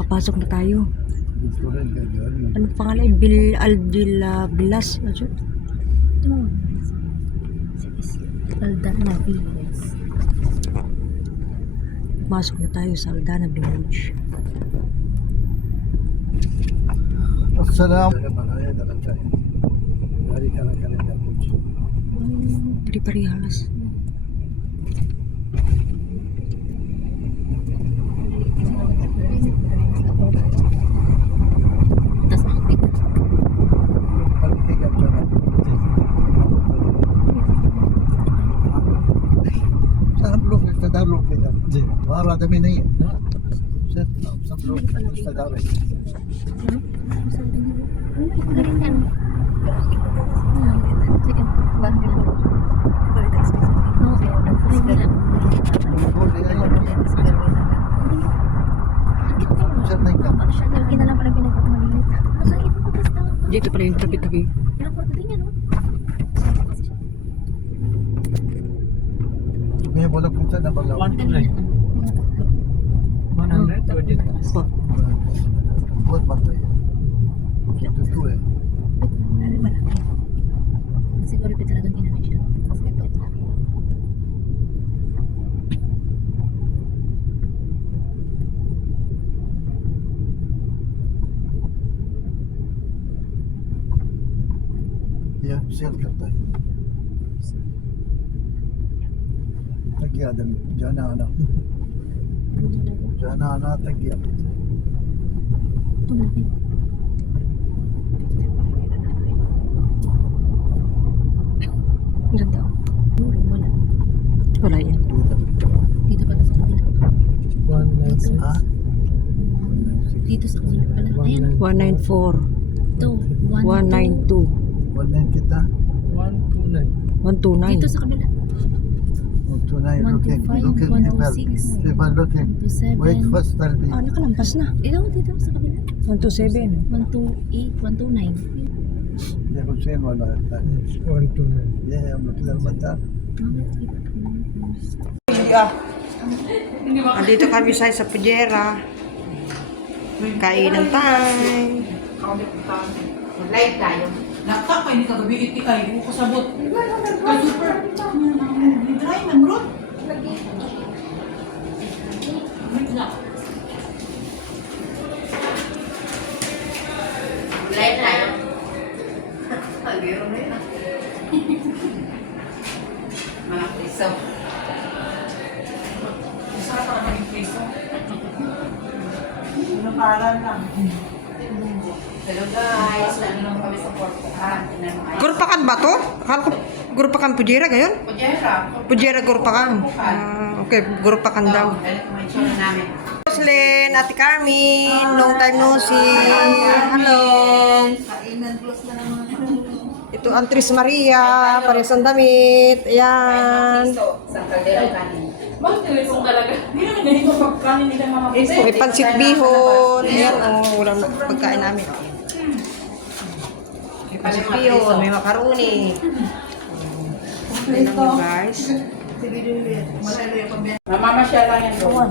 Papasok na tayo. Gusto rin ka dyan. Ano pangalan? Bilas. Ano? Aldana Villas. Pasok na tayo sa Aldana Village. Assalamu alaikum. Dari kanan-kanan dan puji. Dari parihas. Tas akit. Paligid jangan. सब लोग रिश्तेदार लोग के जाते जी बाहर आदमी नहीं है सिर्फ सब लोग रिश्तेदार है बोल दिया ये नहीं करना Lagi na lang pala pinagpapamaliit. Dito pala yung tabi-tabi. मैं बोला पूछा ना बंगा 100 Pa. बहुत बात है तो तू है Siguro pa talagang ginamit siya. Kasi pwede na. ये सेल करता है थक गया आदमी जाना आना थक गया Tumapit. Ilan daw? Wala. Wala yan. Dito pala sa kabila. हाँ Dito sa kabila pala. Ayan. 194. Ito. 192. 19 कितना 129. Dito sa kabila. 129 looking 125, people 106, looking wait 127. first I'll be Ah, nakalampas na. Ito, dito sa kabila. 127. 128, 129. ये हुसैन वाला है ये हम लोग किधर बनता Andito kami sa Pujera. Kainan time. Live tayo. Nakaka, hindi ka gabi iti kayo, hindi mo kasabot. Kay super. Dry man, bro. Live tayo. Pag-iro na yun. Mga piso. Masarap pa naman yung piso. Napalan lang. Hello guys, nandun kami sa Portugal. Gurpakan ba to? Akala ko Gurpakan Pujera gayon? Pujera. Pujera Gurpakan. Ah, okay, Gurpakan daw. Dahil kumain siya namin. Roslyn, Ate Carmen, long time no see. Hello. Kainan plus na naman. Ito Antris Maria, parehas ang damit. Ayan. Piso, sa kalderang kanin. Bakit telephone talaga? Hindi naman ganito pagkanin nila mga piso. May pansit bihon. Ayan, oh, walang pagkain namin. May pansit bihon, may macaroni. Ayan lang guys. Mamamasyal lang yan doon.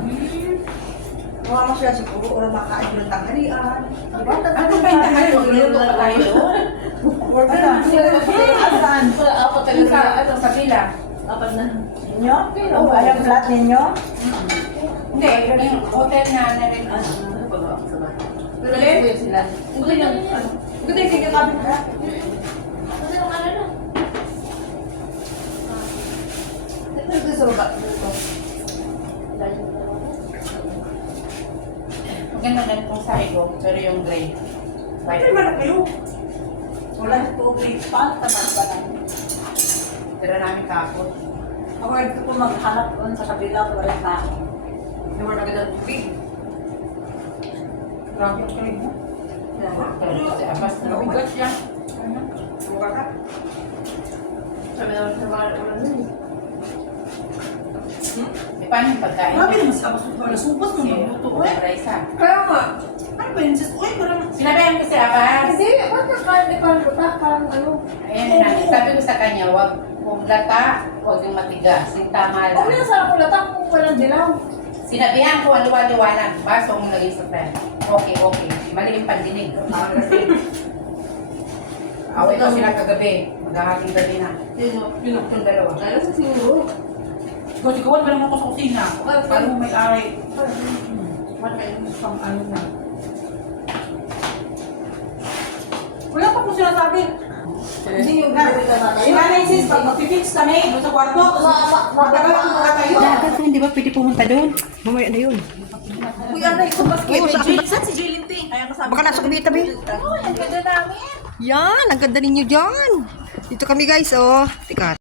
Mama siya sa puro orang makain ng tanghalian. Ano ba yung tayo? Magluluto pa tayo doon? Saan? Apat talaga sa kabila. Apat na. Ninyo? Oh, ayan flat ninyo? Hindi, yung hotel na rin. Ano ba ba? Pero sila. Hindi yung ano. Hindi, kaya kapit ka. Ano yung ano na? Ito sa baba. Maganda na itong saigo, pero yung gray. Ay, naman kayo. Wala sa tubig. Paano naman ba lang? Tira namin kapon. Ako ay ko maghanap doon sa kabila ko rin na. Hindi mo nagad ang tubig. Grabe ang kalig mo. Pero kasi abas na ugat siya. Buka ka. Sabi naman sa mga ulan nun. Eh, paano yung pagkain? Grabe naman sa abas para supot mo magluto ko eh. Raisa. Kaya nga. Ano ba yun? Sis, uy, parang... Sinabihan ko si Abas. Hindi, ba't nagkain di parang parang ano? Ayan na, sabi ko sa kanya, huwag lata, huwag yung matigas. Yung tama Huwag lang. na sa ako latang kung walang dilaw. Sinabihan ko ang liwanag, baso mo lagay sa friend. Okay. Mali yung pandinig. Parang kasi. Away pa sila kagabi. Maghahating gabi na. Yung dalawa. Lalo sa siguro. Kasi kawan ba naman ako sa kusina? Paano mo may aray? Wala kayo. Pang ano na. Wala pa po sinasabi. Hindi yung gagawin na natin. Si Nanay Sis, pag mag-fix kami, doon sa kwarto, matagal ako makatayo. Dagat yun, di ba? Pwede pumunta doon. Mamaya na yun. Uy, ano ito? Basket. Saan si Jilin Ting? Baka nasa kumita, be. Ang ganda namin. Yan, ang ganda ninyo dyan. Dito kami, guys, oh. Tikat.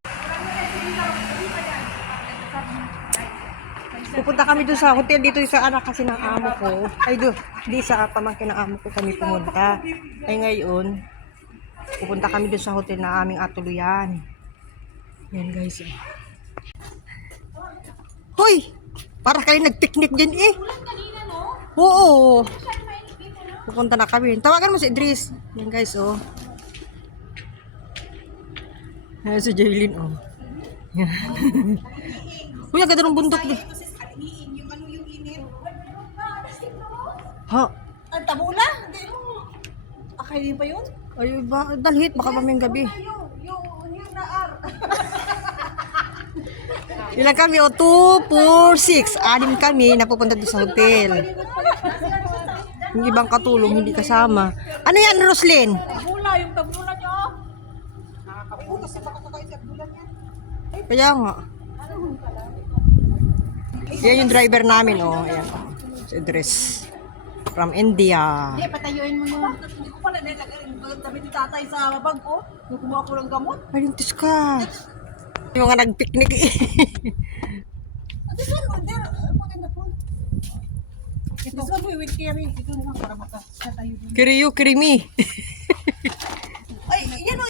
Pupunta kami doon sa hotel dito sa anak kasi ng amo ko. Ay, doon. Di sa pamangkin ng amo ko kami pumunta. Ay, ngayon, pupunta kami doon sa hotel na aming atuluyan. Yan, guys. Hoy! Para kayo nag-picnic din eh. Oo. Pupunta na kami. Tawagan mo si Idris. Yan, guys, oh. Ayan si Jaylin, oh. Yan. Uy, ang ganda ng bundok din. Ha? Ang tabula? Hindi mo. Akayin pa yun? Ay, ba, dalhit. Baka mamayang gabi. Yung naar. Ilan kami? O, 2, 4, 6. 6 kami na pupunta doon sa hotel. Yung ibang katulong, hindi kasama. Ano yan, Roslyn? Tabula, yung tabula nyo. Kaya nga. Yan yung driver namin, oh. Ayan. Si Idris. From India. Patayuin mo yun. Hindi ko pala nilagay yung tabi ni tatay sa bag ko. Yung kumuha ko ng gamot. Ay, lintis ka. Yung nga nag-picnic eh. This one, there, put in the phone. This one we will carry. Ito na lang para makasya tayo dun. Kiriyo, kirimi. Ay, yan o.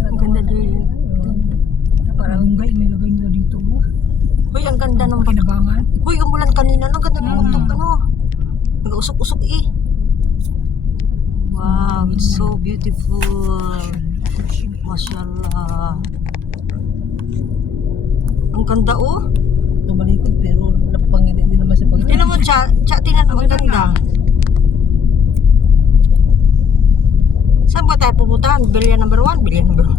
Ang ganda din. Parang hunggay, may lagay nila dito. Uy, ang ganda ng Kinabangan. Uy, umulan kanina. Ang ganda ng bundok, ano. Nag-usok-usok eh. Wow, it's so beautiful. Mashallah. Ang ganda, oh. Tumalikod pero napangiti din naman sa pag- Tingnan mo, tingnan mo, ang ganda. Saan ba tayo pupuntahan? Bilya number 1, bilya number 1.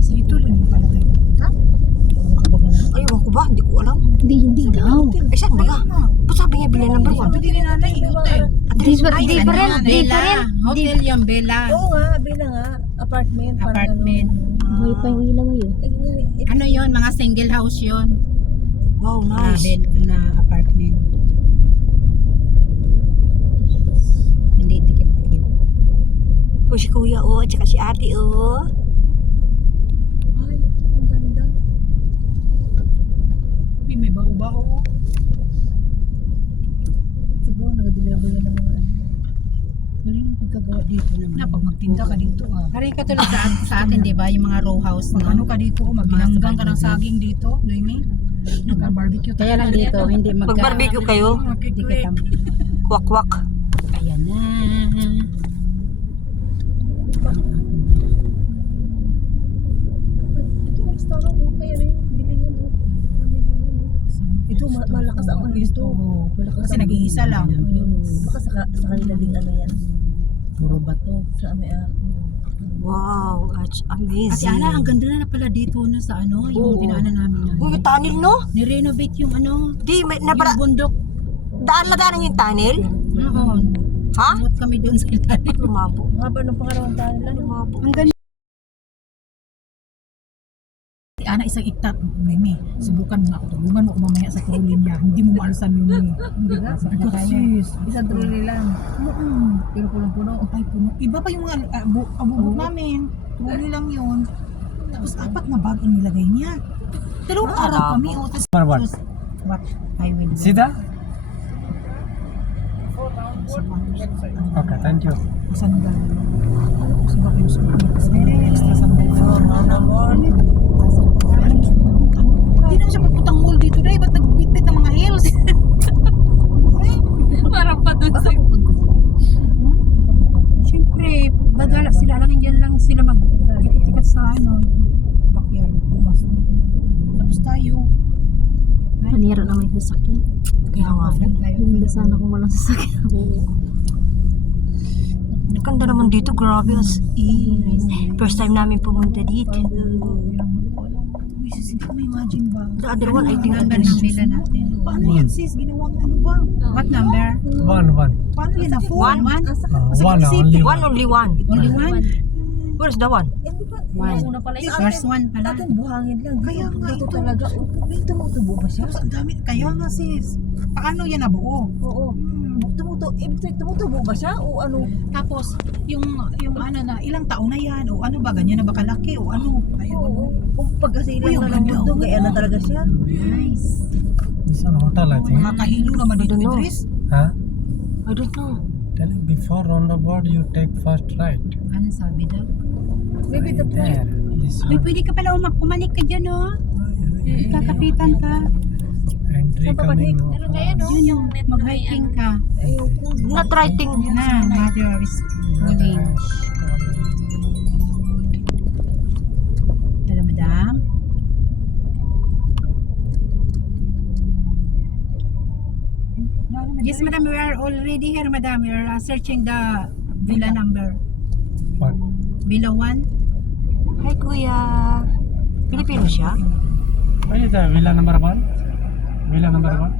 Sa ito lang yung pala tayo. Ha? Ay, ewan ko ba? Hindi ko alam. Hindi daw. Ay, saan ba? Ba't sabi niya bilya number 1? Pwede rin nanay. Different. Hotel yung Bella. Oo nga, bila nga. Apartment. Apartment. May pa yung ilaw yun. Ano yon, mga single house yon. Wow, nice. Na apartment. Hindi tikip-tikip. O, si kuya, oh, at saka si ate, oh. Ay, ang ganda. May bao-bao. Siguro nag-deliver yan ng mga galing yung pagkagawa dito naman. Pag magtinda ka dito Parang katulad sa atin, di ba? Yung mga row house Pag na. ano ka dito, maglanggang ka ng saging dito, Noemi. Nagka-barbecue tayo. Kaya lang dito, hindi Mag-barbecue kayo? Hindi kita. Kwak-kwak. Ayan na. Ito, restaurant mo. Kaya rin, bili yan. Ito, malakas ang ano dito. Kasi nag-iisa lang. Baka sa kanila din ano yan. Puro bato. Sa amin Wow, that's amazing. Kasi ala, ang ganda na pala dito na sa ano, yung Oo. dinaanan namin na. Uy, may tunnel, no? Ni-renovate yung ano, Di, may, yung bundok. nadaanan yung tunnel? Oo. Ha? Umot kami doon sa ilalim. Lumabo. Haba ng pangalawang tayo nila. Lumabo. Ang ganda. Ana, isang iktat. Mimi, subukan mo ako. Tulungan mo ako mamaya sa trolley niya. Hindi mo maalasan yun. Hindi ba? Sis, isang trolley lang. Pero punong-puno. Ay, puno. Iba pa yung abubog namin. Trolley lang yun. Tapos 4 na bag ang nilagay niya. Dalawang araw kami. O, tapos, what? Highway. सीधा okay thank you Sandal. Kasi baka yung sulit. Extra sandal. Hindi naman siya magputang mall dito dahil. Ba't nagbitbit ng mga heels? Parang pa dun sa... Siyempre, dadala sila lang. Diyan lang sila mag-tikat sa ano. Backyard. Tapos tayo. Kanina Sana may sasakyan. Kaya nga. Maganda sana kung walang sasakyan. Ang ganda naman dito, grabe as in. First time namin pumunta dito. Uy, sis, hindi ko ma-imagine ba? The other one, I think Number that ng is villa natin. Paano yan sis? Ginawang ano ba? What number? One. Paano yan na? One? One? One, only one, only one. Only one? Where's the one? One. First one pala. buhangin lang. Kaya nga ito talaga. May tumutubo ba siya? Ang dami. Kaya nga sis. Paano yan nabuo? Oo. Tumutubo ba siya o ano? Tapos, yung ano na, ilang taon na yan? O ano ba? Ganyan na ba kalaki? O ano? Ayaw, ano? Kung pagkasilang Uy, ang na ng ganda, mundo, oh. kaya na talaga siya. Nice. It's an hotel, I think. Makakahilo naman dito, I don't know. Idris. Huh? I don't know. Tell you, before roundabout, you take first right. Ano sabi daw? Maybe the There. This Uy, one. pwede ka pala pumanik ka dyan, oh. Kakapitan ka. Entry coming. No? Yun yung mag-hiking ka. Not writing. Na, mother is calling. Hello, madam. Yes, madam, we are already here, madam. We are searching the villa number. What? Villa 1. Hi, kuya. Pilipino siya? Where is the villa number 1? Villa number 1?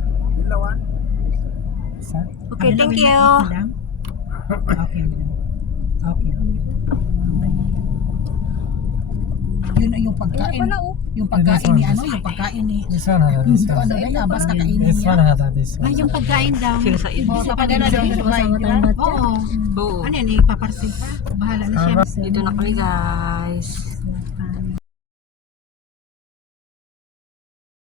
Sir? Okay, thank you. Madam. Okay, madam. Okay. Yun yung pagkain. Yung pagkain ni ano, yung pagkain ni... This one, Hada. This Ano one. yan, abas kakainin This niya. one, Hada. This Ay, one. yung pagkain daw. Sila sa iyo. Oo, papadala daw yung pagkain, di ba? Oo. Oo. Ano yan, ipaparcel pa? Bahala na siya. Dito na kami, guys.